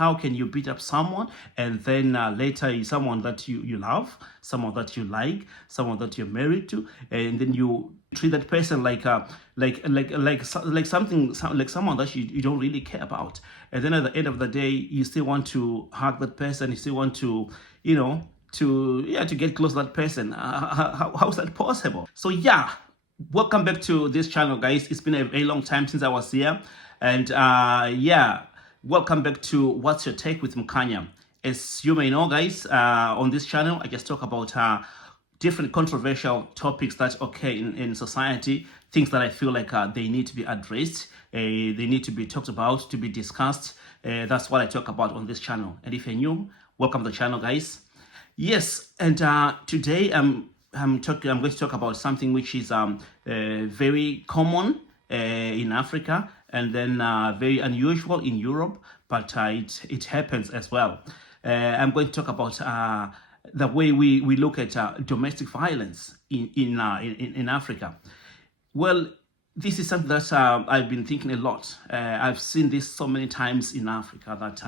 how can you beat up someone and then later someone that you love, someone that you like, someone that you're married to, and then you treat that person like something like someone that you don't really care about, and then at the end of the day you still want to hug that person, you still want to to get close to that person. How's that possible? So yeah, welcome back to this channel, guys. It's been a very long time since I was here, and yeah, welcome back to What's Your Take with Mkanya. As you may know, guys, on this channel I just talk about different controversial topics that occur in society, things that I feel like they need to be addressed, they need to be talked about, to be discussed. That's what I talk about on this channel. And if you're new, welcome to the channel, guys. Yes, and today I'm going to talk about something which is very common in Africa, and then very unusual in Europe, but it happens as well. I'm going to talk about the way we look at domestic violence in Africa. Well, this is something that I've been thinking a lot. I've seen this so many times in Africa that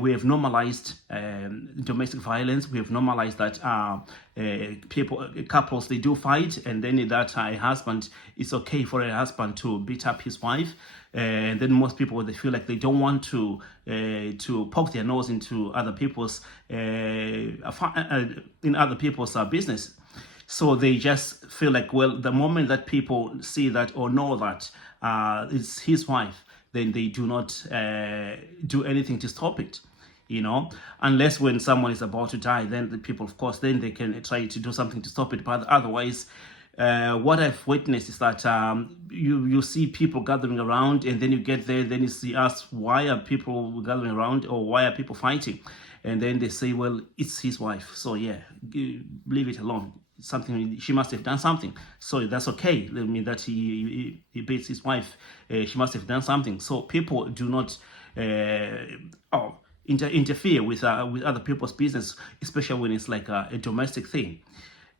we have normalized domestic violence. We have normalized that couples, they do fight, and then that a husband, it's okay for a husband to beat up his wife. And then most people, they feel like they don't want to poke their nose into other people's business. So they just feel like, well, the moment that people see that or know that it's his wife, then they do not do anything to stop it, unless when someone is about to die, then the people, of course, then they can try to do something to stop it. But otherwise, what I've witnessed is that you see people gathering around, and then you get there, then you see us, why are people gathering around, or why are people fighting? And then they say, well, it's his wife, so yeah, leave it alone. Something, she must have done something, so that's okay. I mean, that he beats his wife, she must have done something. So people do not interfere with other people's business, especially when it's like a domestic thing.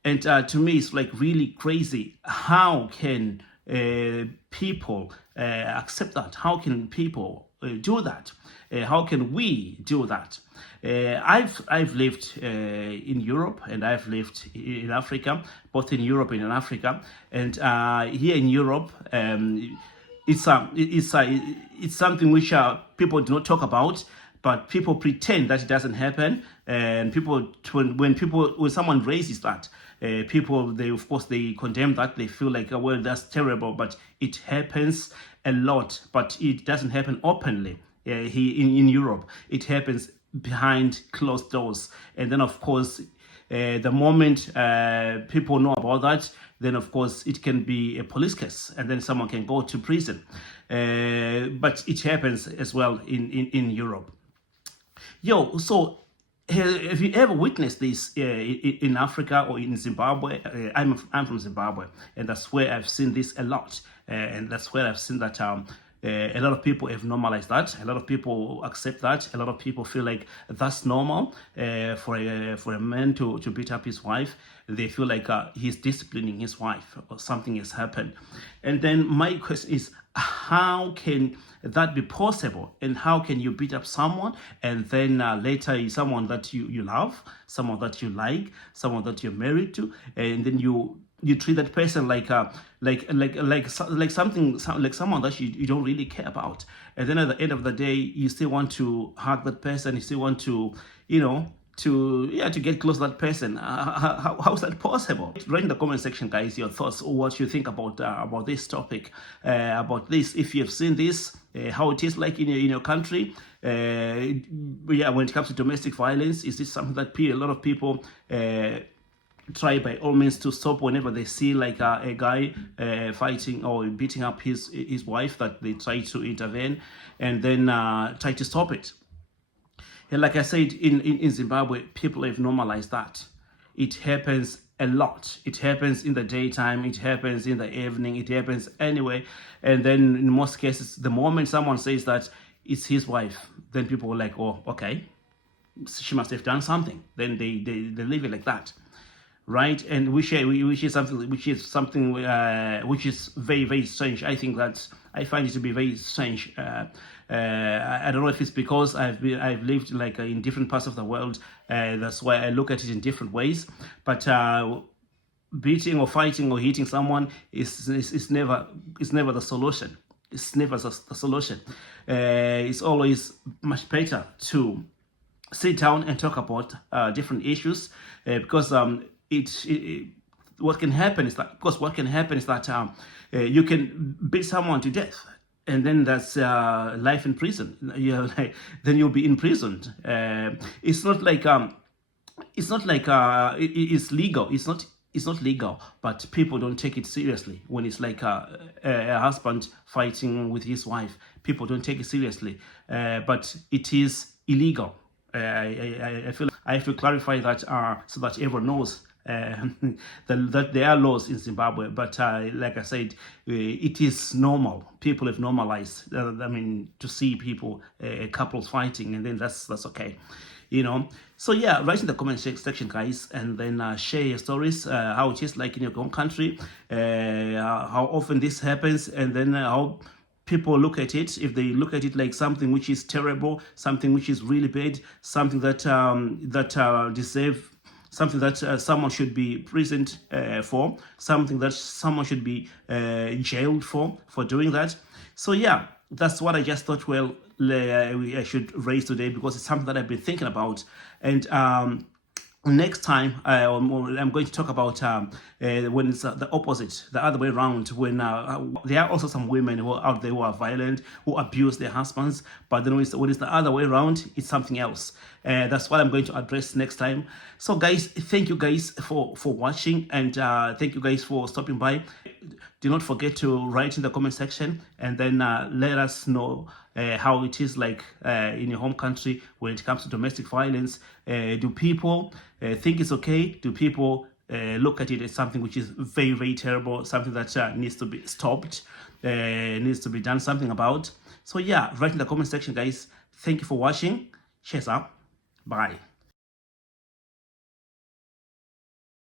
And to me, it's like really crazy. How can people accept that? How can people do that? How can we do that? I've lived in Europe, and I've lived in Africa, both in Europe and in Africa. And here in Europe, it's something which people do not talk about, but people pretend that it doesn't happen. And people, when someone raises that, people, they, of course, they condemn that. They feel like, oh, well, that's terrible, but it happens a lot, but it doesn't happen openly. In Europe, it happens behind closed doors. And then, of course, the moment people know about that, then of course it can be a police case, and then someone can go to prison. But it happens as well in Europe. So have you ever witnessed this in Africa or in Zimbabwe? I'm from Zimbabwe, and that's where I've seen this a lot, and that's where I've seen that a lot of people have normalized that. A lot of people accept that. A lot of people feel like that's normal for a man to beat up his wife. They feel like he's disciplining his wife, or something has happened. And then my question is, how can that be possible? And how can you beat up someone and then later someone that you love, someone that you like, someone that you're married to, and then you treat that person like something, like someone that you don't really care about, and then at the end of the day you still want to hug that person, you still want to to get close to that person. How's that possible? Write in the comment section, guys, your thoughts, or what you think about this topic, about this, if you have seen this, how it is like in your country. Yeah, when it comes to domestic violence, is this something that a lot of people try by all means to stop whenever they see like a guy fighting or beating up his wife, that they try to intervene and then try to stop it? And like I said, in Zimbabwe, people have normalized that. It happens a lot. It happens in the daytime, it happens in the evening, it happens anyway. And then in most cases, the moment someone says that it's his wife, then people are like, oh, okay, she must have done something. Then they leave it like that, right? And which is something which is very, very strange. I think that I find it to be very strange. I don't know if it's because I've lived like in different parts of the world. That's why I look at it in different ways. But beating or fighting or hitting someone is never the solution. It's never the solution. It's always much better to sit down and talk about different issues, because what can happen is that you can beat someone to death, and then that's life in prison. Then you'll be imprisoned. It's not like it's legal. It's not legal, but people don't take it seriously when it's like a husband fighting with his wife. People don't take it seriously, but it is illegal. I feel I have to clarify that so that everyone knows that there are laws in Zimbabwe, but like I said, it is normal. People have normalized. To see people, couples fighting, and then that's okay. So yeah, write in the comment section, guys, and then share your stories, how it is like in your own country, how often this happens, and then how people look at it. If they look at it like something which is terrible, something which is really bad, something that deserve, something that someone should be imprisoned for, something that someone should be jailed for doing that. So yeah, that's what I just thought, well, I should raise today, because it's something that I've been thinking about. And next time I'm going to talk about when it's the opposite, the other way around, when there are also some women who are out there who are violent, who abuse their husbands, but then when it's the other way around, it's something else. That's what I'm going to address next time. So guys, thank you guys for watching, and thank you guys for stopping by. Do not forget to write in the comment section, and then let us know how it is like in your home country when it comes to domestic violence. Do people think it's okay? Do people look at it as something which is very, very terrible, something that needs to be stopped, needs to be done something about? So yeah, write in the comment section, guys. Thank you for watching. Cheers up. Bye.